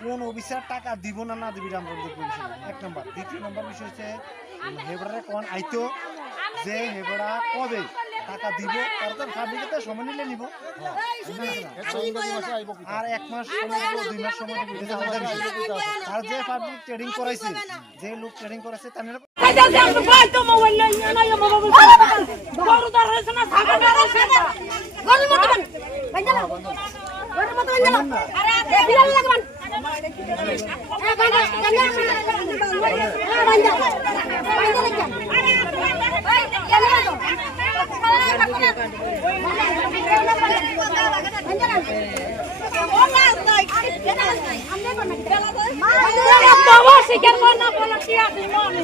কোন অফিসার টাকা দিব না না দিবি আমরা দেখব এক নম্বর। দ্বিতীয় নম্বর বিষয় হচ্ছে হেবড়ারে কোন আইতো যে হেবড়া কবে টাকা দিব তার তো ফার্মিকে সময় নিলে নিব। আর এক মাস সময় দুই মাস সময় আর যে পাবলিক ট্রেডিং করাইছে যে লোক ট্রেডিং করাইছে তার। গরুর মতো নাও গরুর মতো বাবা শিকার কর না বলো কি আছে মনে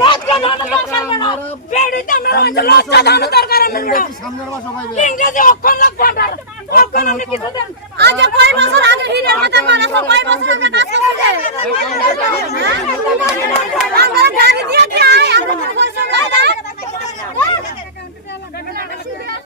লজ্জা ধরনের দরকার না বেড়িতে আমরা লজ্জা দরকার নেই ইংরেজি অক্ষর লাগবে আজ কয় বছর আগে হিরের মতো করেছ কয় বছর আগে